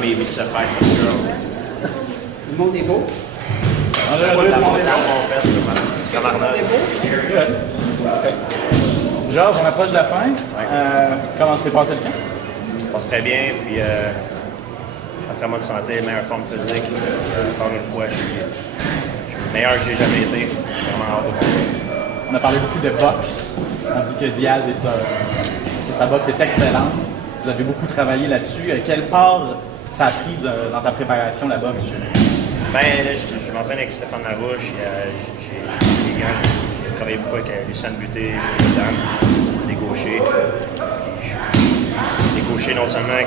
maybe set bicep curl. Le monde est beau. Pas de la montagne complète, c'est comme Arnold. Good. Georges, on approche de la fin. Comment s'est passé le camp? Ça passe très bien, puis très bonne santé, meilleure forme physique. Encore une fois, je suis le meilleur que j'ai jamais été. Vraiment hâte de voir. On a parlé beaucoup de boxe. On dit que Diaz que sa boxe est excellente. Vous avez beaucoup travaillé là-dessus. Quelle part ça a pris dans ta préparation, la boxe? Ben, là, je m'entraîne avec Stéphane Larouche. J'ai des gars, j'ai travaillé beaucoup avec Lucien Buté, Dan, des gauchers. Des gauchers non seulement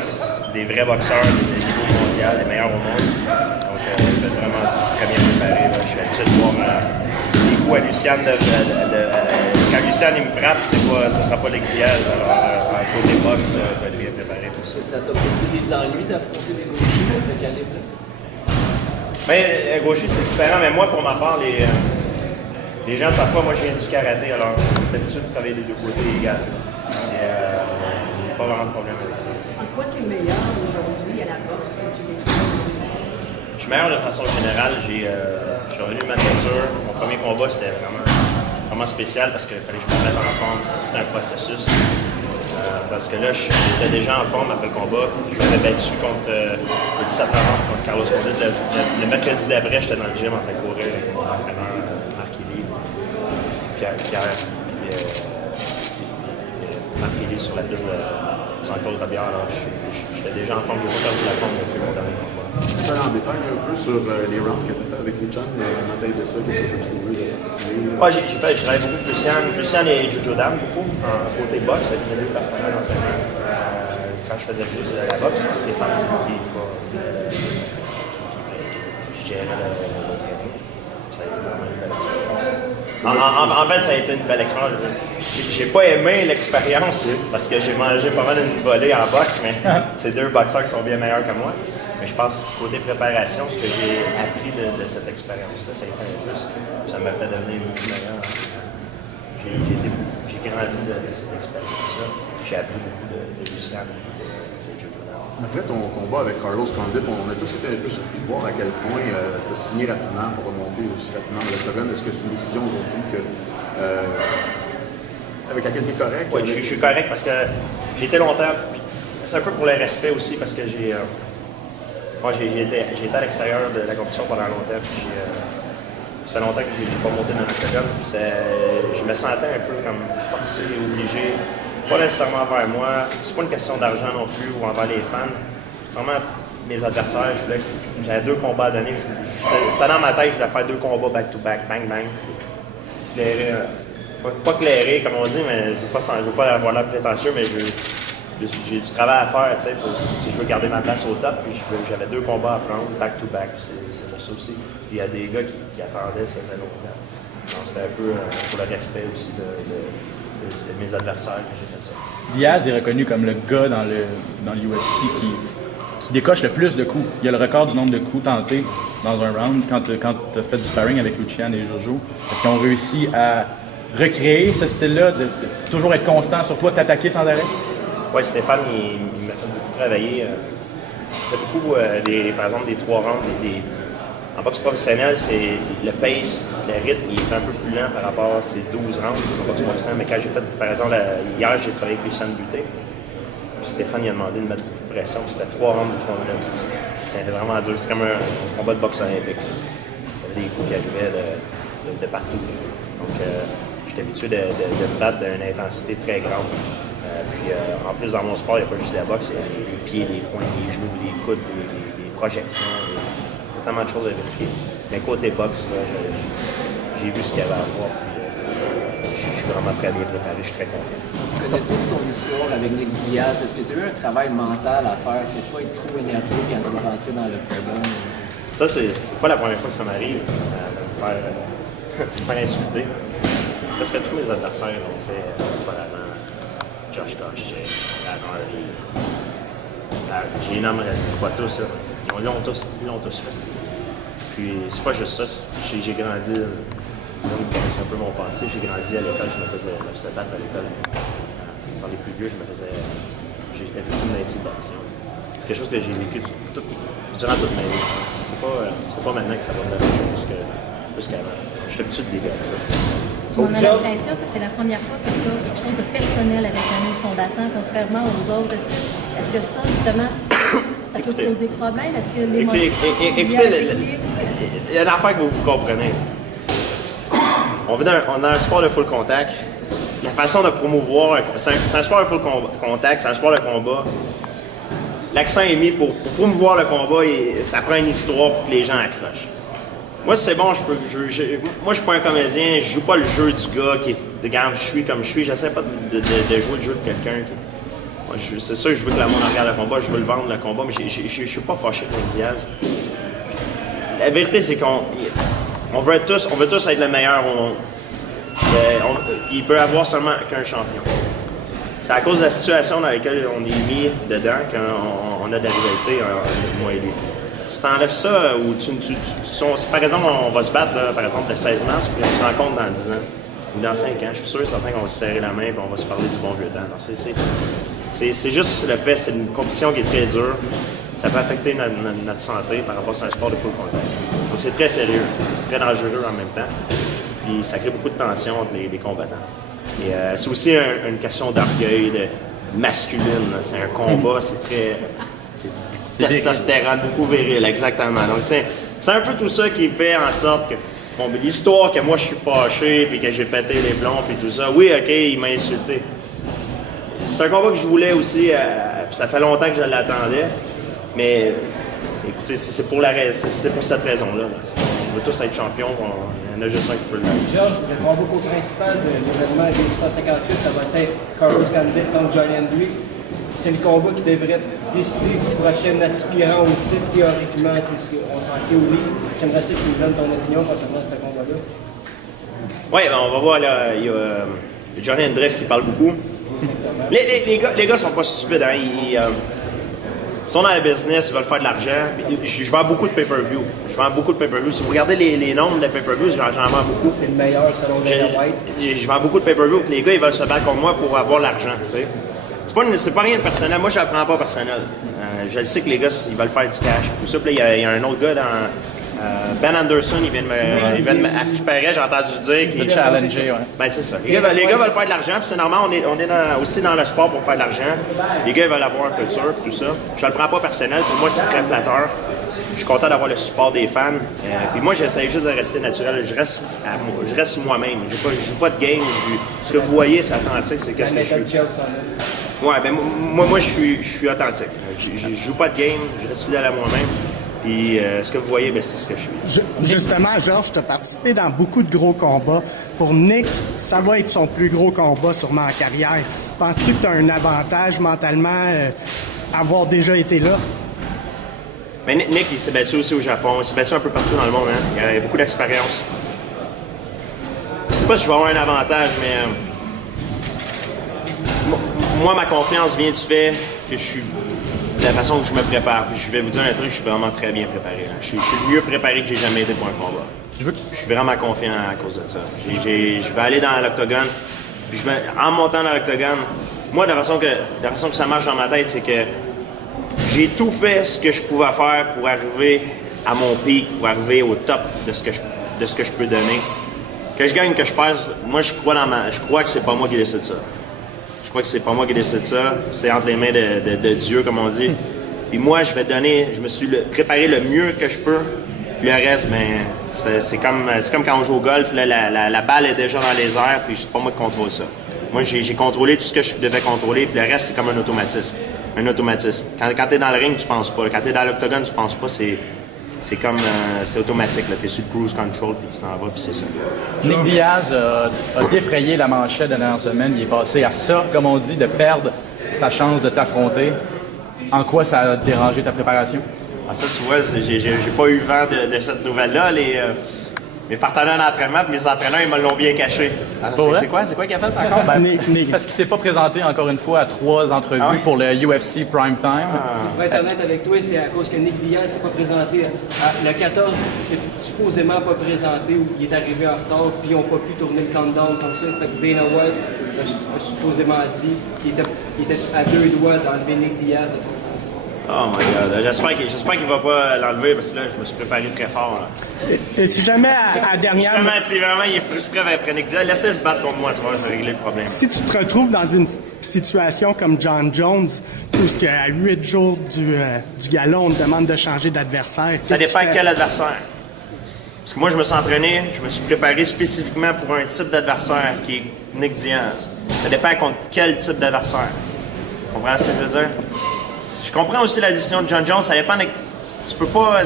des vrais boxeurs, des niveaux mondiaux, les meilleurs au monde. Donc, je vais vraiment très bien préparé. Là. Je suis habitué de voir les coups à Luciane. Quand Luciane il me frappe, ça ne sera pas l'exiase. Alors, côté boxe, je vais être bien préparé pour ça. Ça t'a posé des ennuis d'affronter des gauchers de ce calibre-là? Mais gaucher, c'est différent, mais moi, pour ma part, les gens ne savent pas, moi, je viens du karaté, alors j'ai l'habitude de travailler des deux côtés égal. Et j'ai pas vraiment de problème avec ça. En quoi tu es meilleur aujourd'hui à la boxe que tu l'étais? Je suis meilleur de façon générale. Je suis revenu de ma blessure. Mon premier combat, c'était vraiment spécial parce qu'il fallait que je me mette en forme. C'était tout un processus. Parce que là, j'étais déjà en forme après le combat. Je m'avais battu le 17 novembre contre Carlos Condit. Le mercredi d'après, j'étais dans le gym en train de courir avec mon entraîneur Marc-Élie, Pierre, Marc-Élie sur la piste de Saint-Paul-Rabière. J'étais déjà en forme. Je n'ai pas perdu la forme depuis mon dernier combat. Ça en détail un peu sur les rounds que tu as fait avec Luchan, comment tu as aidé ça, qu'est-ce que tu as trouvé de particulier? Ouais, j'ai travaillé beaucoup avec Lucien et Jojo Dan, beaucoup, en côté boxe, avec mes deux partenaires d'entraînement. Quand je faisais juste de la boxe, Stéphane, c'est lui qui gérait l'entraînement. Ça a été vraiment une belle expérience. En fait, ça a été une belle expérience. J'ai pas aimé l'expérience parce que j'ai mangé pas mal une volée en boxe, mais c'est deux boxeurs qui sont bien meilleurs que moi. Mais je pense côté préparation, ce que j'ai appris de cette expérience-là, ça a été un plus. Ça m'a fait devenir beaucoup meilleur. J'ai grandi de cette expérience-là. J'ai appris beaucoup de Lucien et de Jojo. Après ton combat avec Carlos Condit, on a tous été un peu surpris de voir à quel point tu as signé rapidement pour remonter aussi rapidement dans l'octogone. Est-ce que c'est une décision aujourd'hui avec laquelle tu es correct? Oui, je suis correct parce que j'ai été longtemps. C'est un peu pour le respect aussi parce que moi, j'ai été à l'extérieur de la compétition pendant longtemps. Puis ça fait longtemps que je n'ai pas monté dans l'octogone. Je me sentais un peu comme forcé, obligé. Pas nécessairement envers moi. C'est pas une question d'argent non plus ou envers les fans. Vraiment, mes adversaires, j'avais 2 combats à donner. C'était dans ma tête, je voulais faire 2 combats back-to-back, bang-bang. Pas clairé, comme on dit, mais je ne veux pas avoir l'air prétentieux, mais j'ai du travail à faire, tu sais, si je veux garder ma place au top, puis j'avais 2 combats à prendre, back-to-back, c'est ça aussi. Puis il y a des gars qui attendaient, ça faisait longtemps. Donc c'était un peu pour le respect aussi de mes adversaires que j'ai fait ça. Diaz est reconnu comme le gars dans l'UFC qui décoche le plus de coups. Il a le record du nombre de coups tentés dans un round quand tu as fait du sparring avec Lucian et Jojo. Est-ce qu'ils ont réussi à recréer ce style-là, de toujours être constant sur toi, t'attaquer sans arrêt? Oui, Stéphane, il m'a fait beaucoup travailler. C'est beaucoup, par exemple, des 3 rounds. En boxe professionnelle, c'est le pace, le rythme, il est un peu plus lent par rapport à ces 12 rounds en boxe professionnelle. Mais quand j'ai fait, par exemple, hier, j'ai travaillé avec Lucien Buté. Puis Stéphane, il a demandé de mettre beaucoup de pression. C'était 3 rounds de 3 minutes. C'était vraiment dur. C'est comme un combat de boxe olympique. Il y avait des coups qui arrivaient de partout. Donc, j'étais habitué de me battre d'une intensité très grande. Puis en plus, dans mon sport, il n'y a pas juste la boxe, il y a les pieds, les poings, les genoux, les coudes, les projections, tellement de choses à vérifier. Mais côté boxe, là, j'ai vu ce qu'il y avait à voir. Je suis vraiment très bien préparé, je suis très confiant. Tu connais tous ton histoire avec Nick Diaz. Est-ce que tu as eu un travail mental à faire pour pas être trop énervé quand tu vas rentrer dans l'octogone? Ça, c'est pas la première fois que ça m'arrive de me faire insulter. Parce que tous mes adversaires l'ont fait auparavant. Josh Koscheck, Hardy, j'ai nommé pas tous, là. Ils l'ont tous fait. Puis c'est pas juste ça, j'ai grandi, vous connaissez un peu mon passé, j'ai grandi à l'école, je me faisais battre à l'école. Par les plus vieux, j'étais victime d'intimidation. c'est quelque chose que j'ai vécu durant toute ma vie. C'est pas maintenant que ça va me déranger plus qu'avant. Je suis habitué de dégager ça. On a l'impression que c'est la première fois que tu as quelque chose de personnel avec un autre combattant, contrairement aux autres. Est-ce que ça, justement, ça peut poser problème? Est-ce que l'émotion... Écoutez, il y a une affaire que vous comprenez. On a un sport de full contact. La façon de promouvoir, c'est un sport de full contact, c'est un sport de combat. L'accent est mis pour promouvoir le combat et ça prend une histoire pour que les gens accrochent. Moi, si c'est bon, moi, je suis pas un comédien, je joue pas le jeu du gars qui est, regarde, je suis comme je suis, j'essaie pas de jouer le jeu de quelqu'un qui... C'est sûr que je veux que le monde regarde le combat, je veux le vendre le combat, mais je suis pas fâché avec Diaz. La vérité, c'est qu'on veut tous être le meilleur au monde. Il peut y avoir seulement qu'un champion. C'est à cause de la situation dans laquelle on est mis dedans qu'on a de la rivalité, moi et lui. Si t'enlèves ça, ou par exemple, on va se battre, là, par exemple, le 16 mars, puis on se rencontre dans 10 ans, ou dans 5 ans, je suis sûr et certain qu'on va se serrer la main et on va se parler du bon vieux temps. C'est juste le fait, c'est une compétition qui est très dure. Ça peut affecter notre santé par rapport à un sport de full contact. Donc c'est très sérieux, c'est très dangereux en même temps. Puis ça crée beaucoup de tension entre les combattants. Et c'est aussi une question d'orgueil, de masculine. C'est un combat, c'est très... testostérone, beaucoup viril, exactement. Donc c'est un peu tout ça qui fait en sorte que... Bon, l'histoire que moi je suis fâché, puis que j'ai pété les plombs, puis tout ça, oui, ok, il m'a insulté. C'est un combat que je voulais aussi, ça fait longtemps que je l'attendais, mais écoutez, c'est pour cette raison-là. On veut tous être champions, il y en a juste un qui peut le faire. Georges, le combat co-principal de l'événement 1858, ça va être Carlos Condit contre John Hendricks. C'est le combat qui devrait décider du prochain aspirant au titre, théoriquement. On s'en livre. J'aimerais ça que tu me donnes ton opinion concernant ce combat-là. Oui, ben on va voir, là, il y a John Hendricks qui parle beaucoup. Les gars sont pas stupides, hein. Ils sont dans le business, ils veulent faire de l'argent. Je vends beaucoup de pay-per-view. Si vous regardez les nombres de pay-per-view, j'en vends beaucoup. C'est le meilleur selon Dana White. Je vends beaucoup de pay-per-view. Les gars, ils veulent se battre contre moi pour avoir l'argent, tu sais. C'est pas rien de personnel. Moi, je ne prends pas personnel. Je sais que les gars, ils veulent faire du cash. Tout ça. Puis il y a un autre gars dans... Ben Anderson, il vient de me... À ce qui paraît, j'ai entendu dire qu'il... challenger, ouais. Ben, c'est ça. Les gars veulent faire de l'argent, puis c'est normal, on est aussi dans le sport pour faire de l'argent. Les gars, ils veulent avoir un futur, tout ça. Je le prends pas personnel. Pour moi, c'est très flatteur. Je suis content d'avoir le support des fans. Puis moi, j'essaie juste de rester naturel. Je reste moi-même. Je joue pas de game. Ce que vous voyez, c'est authentique. C'est qu'est-ce que je suis. Ouais, ben moi je suis authentique. Je joue pas de game. Je reste fidèle à moi-même. Puis ce que vous voyez, ben, c'est ce que je suis. Justement, Georges, tu as participé dans beaucoup de gros combats. Pour Nick, ça va être son plus gros combat sûrement en carrière. Penses-tu que tu as un avantage mentalement avoir déjà été là? Mais Nick, il s'est battu aussi au Japon. Il s'est battu un peu partout dans le monde. Hein. Il a beaucoup d'expérience. Je sais pas si je vais avoir un avantage, mais moi, ma confiance vient du fait que je suis de la façon que je me prépare. Puis je vais vous dire un truc, je suis vraiment très bien préparé. Là. Je suis le mieux préparé que j'ai jamais été pour un combat. Je suis vraiment confiant à cause de ça. Je vais aller dans l'octogone. Puis en montant dans l'octogone, moi, de la façon que ça marche dans ma tête, c'est que j'ai tout fait ce que je pouvais faire pour arriver à mon pic, pour arriver au top de ce que je peux donner. Que je gagne, que je perds, moi je crois que c'est pas moi qui décide ça. Je crois que c'est pas moi qui décide ça. C'est entre les mains de Dieu, comme on dit. Puis moi, je me suis préparé le mieux que je peux. Puis le reste, ben, c'est comme quand on joue au golf, là, la balle est déjà dans les airs, puis c'est pas moi qui contrôle ça. Moi, j'ai contrôlé tout ce que je devais contrôler, puis le reste, c'est comme un automatisme. Quand tu es dans le ring, tu penses pas. Quand tu es dans l'octogone, tu penses pas. C'est comme... c'est automatique. Tu es sur le cruise control, puis tu t'en vas, puis c'est ça. Nick Diaz a défrayé la manchette de la dernière semaine. Il est passé à ça, comme on dit, de perdre sa chance de t'affronter. En quoi ça a dérangé ta préparation? Ah, ça, tu vois, j'ai pas eu vent de cette nouvelle-là. Mes partenaires d'entraînement et mes entraîneurs, ils me l'ont bien caché. C'est quoi qu'il a fait encore? Parce qu'il s'est pas présenté encore une fois à 3 entrevues pour le UFC Prime Time. Pour être honnête avec toi, c'est à cause que Nick Diaz s'est pas présenté. Le 14, il s'est supposément pas présenté ou il est arrivé en retard puis ils n'ont pas pu tourner le countdown comme ça. Fait que Dana White a supposément dit qu'il était à 2 doigts d'enlever Nick Diaz. Oh my God. J'espère qu'il va pas l'enlever parce que là, je me suis préparé très fort. Là. Et si jamais à dernière... Si vraiment il est frustré après Nick Diaz, laissez se battre contre moi, tu vois, je vais régler le problème. Si tu te retrouves dans une situation comme John Jones, où qu'à 8 jours du galop, on te demande de changer d'adversaire... Ça dépend quel adversaire. Parce que moi, je me suis entraîné, je me suis préparé spécifiquement pour un type d'adversaire qui est Nick Diaz. Ça dépend contre quel type d'adversaire. Tu comprends ce que je veux dire? Je comprends aussi la décision de John Jones, ça dépend de... Tu peux pas...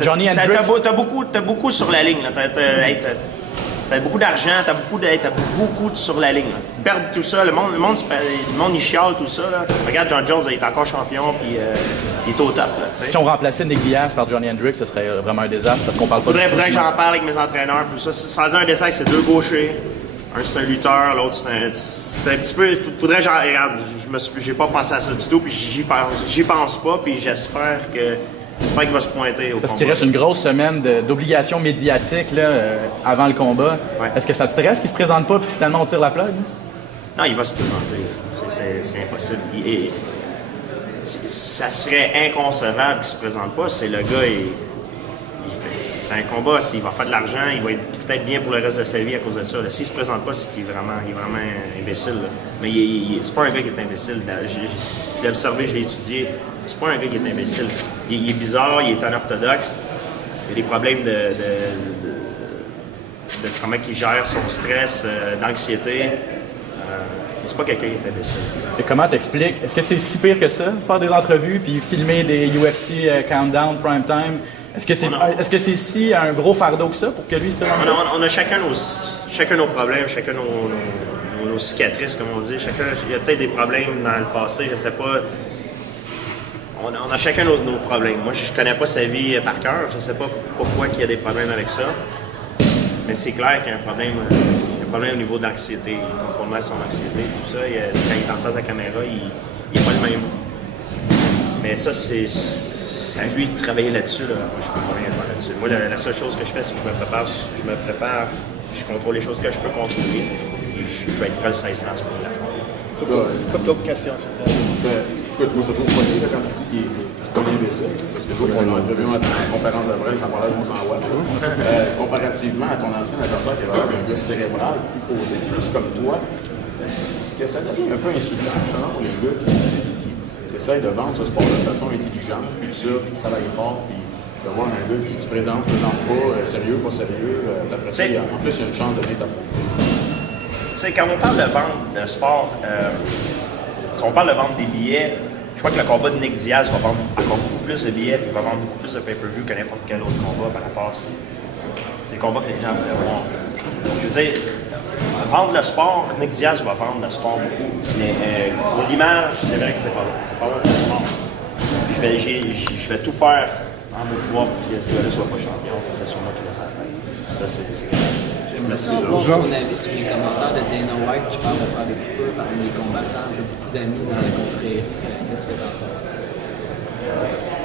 Johnny Hendricks. T'as beaucoup sur la ligne. T'as beaucoup d'argent, t'as beaucoup sur la ligne. Là. Perdre tout ça, le monde il chiale tout ça. Là. Regarde, John Jones, il est encore champion, puis il est au top. Là, si on remplaçait Nick Diaz par Johnny Hendricks, ce serait vraiment un désastre parce qu'on parle pas faudrait que j'en parle avec mes entraîneurs. Tout ça. Sans dire un désastre, c'est deux gauchers. Un, c'est un lutteur, l'autre, c'est un petit peu... Faudrait que regarde, j'ai pas pensé à ça du tout, puis j'y pense pas, puis j'espère qu'il va se pointer au Parce combat. qu'il reste une grosse semaine d'obligations médiatiques là, avant le combat. Ouais. Est-ce que ça te stresse qu'il se présente pas puis finalement on tire la plug? Non, il va se présenter. C'est impossible. Ça serait inconcevable qu'il se présente pas. C'est le gars, c'est un combat. S'il va faire de l'argent, il va être peut-être bien pour le reste de sa vie à cause de ça. S'il se présente pas, c'est qu'il est vraiment imbécile. Là. Mais c'est pas un gars qui est imbécile. Je l'ai observé, je l'ai étudié. C'est pas un gars qui est imbécile. Il est bizarre, il est anorthodoxe. Il a des problèmes de comment il gère son stress, d'anxiété. C'est pas quelqu'un qui est imbécile. Et comment t'expliques? Est-ce que c'est si pire que ça, faire des entrevues puis filmer des UFC Countdown Prime Time? Est-ce que c'est si un gros fardeau que ça pour que lui se présente? On a chacun nos problèmes, chacun nos cicatrices, comme on dit. Il y a peut-être des problèmes dans le passé, je sais pas. On a chacun nos problèmes. Moi, je connais pas sa vie par cœur. Je sais pas pourquoi il y a des problèmes avec ça. Mais c'est clair qu'il y a un problème au niveau de l'anxiété. Il contrôle son anxiété, tout ça. Quand il est en face de la caméra, il n'est pas le même. Mais ça, c'est à lui de travailler là-dessus. Là. Moi, je peux pas rien faire là-dessus. Moi, la seule chose que je fais, c'est que je me prépare, je contrôle les choses que je peux contrôler. Et je vais être prêt le 16 mars pour l'affronter. Comme d'autres questions, s'il vous plaît. Écoute, moi je te trouve poigné quand tu dis qu'il est pas un imbécile, parce que toi, on l'a vu à ta conférence de presse, ça parlait de mon sang watts. Comparativement à ton ancien adversaire qui avait l'air d'un gars cérébral, plus posé, plus comme toi, est-ce que ça devient un peu insultant pour les gars qui essayent de vendre ce sport de façon intelligente, puis ça, puis qui travaillent fort, puis de voir un gars qui se présente pas, sérieux, pas sérieux, d'après ça, en plus, il y a une chance de venir t'affronter. Quand on parle de vendre de sport, si on parle de vendre des billets, je crois que le combat de Nick Diaz va vendre encore beaucoup plus de billets et va vendre beaucoup plus de pay-per-view que n'importe quel autre combat par rapport à ces combats que les gens veulent voir. Je veux dire, vendre le sport, Nick Diaz va vendre le sport beaucoup. Mais pour l'image, c'est vrai que c'est pas bon. C'est pas bon pour le sport. Je vais tout faire en mon pouvoir pour que ce gars-là ne soit pas champion, que c'est sur moi qui laisse la tête. Ça, c'est clair. Merci. Avoir ton avis sur les commentaires de Dana White qui parle de faire des coupures parmi les combattants. Tu as beaucoup d'amis dans la confrérie. Qu'est-ce que tu en penses?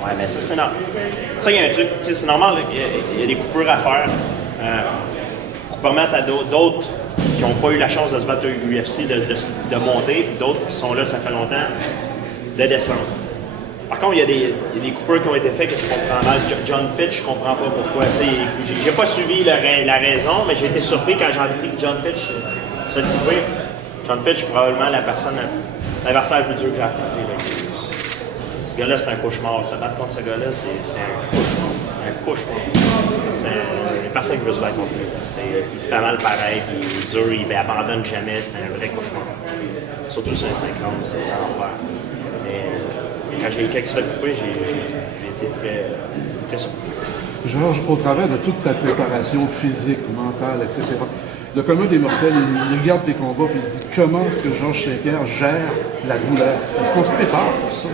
Ouais, mais ça, c'est normal. Ça, il y a un truc, c'est normal, il y a des coupures à faire pour permettre à d'autres qui n'ont pas eu la chance de se battre au UFC de monter, puis d'autres qui sont là, ça fait longtemps, de descendre. Par contre, il y a des coupures qui ont été faites que je comprends mal. John Fitch, je comprends pas pourquoi. J'ai pas suivi la raison, mais j'ai été surpris quand j'ai appris que John Fitch se fait couper. John Fitch est probablement l'adversaire le plus dur que j'ai affronté. Ce gars-là, c'est un cauchemar. Se battre contre ce gars-là, c'est un cauchemar. Il n'y a personne qui veut se battre contre lui. Il te fait mal pareil, puis il est dur, il abandonne jamais. C'est un vrai cauchemar. Surtout sur les 50, c'est l'enfer. Quand j'ai eu quelqu'un qui se fait couper, j'ai été très surpris. Georges, au travers de toute ta préparation physique, mentale, etc., le commun des mortels, il regarde tes combats et il se dit comment est-ce que Georges Saint-Pierre gère la douleur? Est-ce qu'on se prépare pour ça?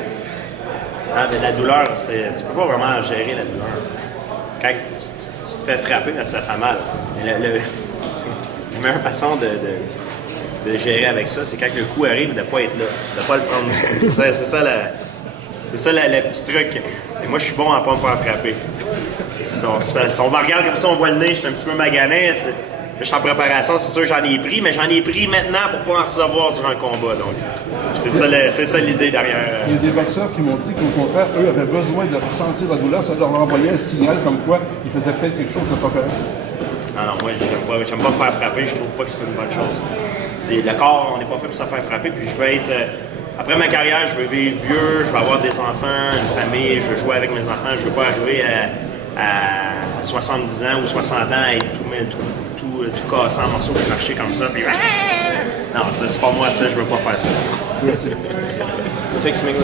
Ah, mais la douleur, tu peux pas vraiment gérer la douleur. Quand tu te fais frapper, ça fait mal. Mais la meilleure façon de gérer avec ça, c'est quand le coup arrive, de ne pas être là, de ne pas le prendre. C'est ça le petit truc. Et moi, je suis bon à ne pas me faire frapper. Si on me regarde comme ça, on voit le nez, je suis un petit peu magané. je suis en préparation, c'est sûr j'en ai pris, mais j'en ai pris maintenant pour pas en recevoir durant le combat. Donc, c'est ça l'idée derrière. Il y a des boxeurs qui m'ont dit qu'au contraire, eux avaient besoin de ressentir la douleur, ça leur envoyait un signal comme quoi ils faisaient peut-être quelque chose de pas correct. Non, moi, j'aime pas me faire frapper, je trouve pas que c'est une bonne chose. Le corps, on n'est pas fait pour se faire frapper, puis je veux être... après ma carrière, je veux vivre vieux, je veux avoir des enfants, une famille, je veux jouer avec mes enfants, je veux pas arriver à 70 ans ou 60 ans à être tout cassé en morceaux puis marcher comme ça, puis... Non, c'est pas moi ça, je veux pas faire ça. Merci. Take some English.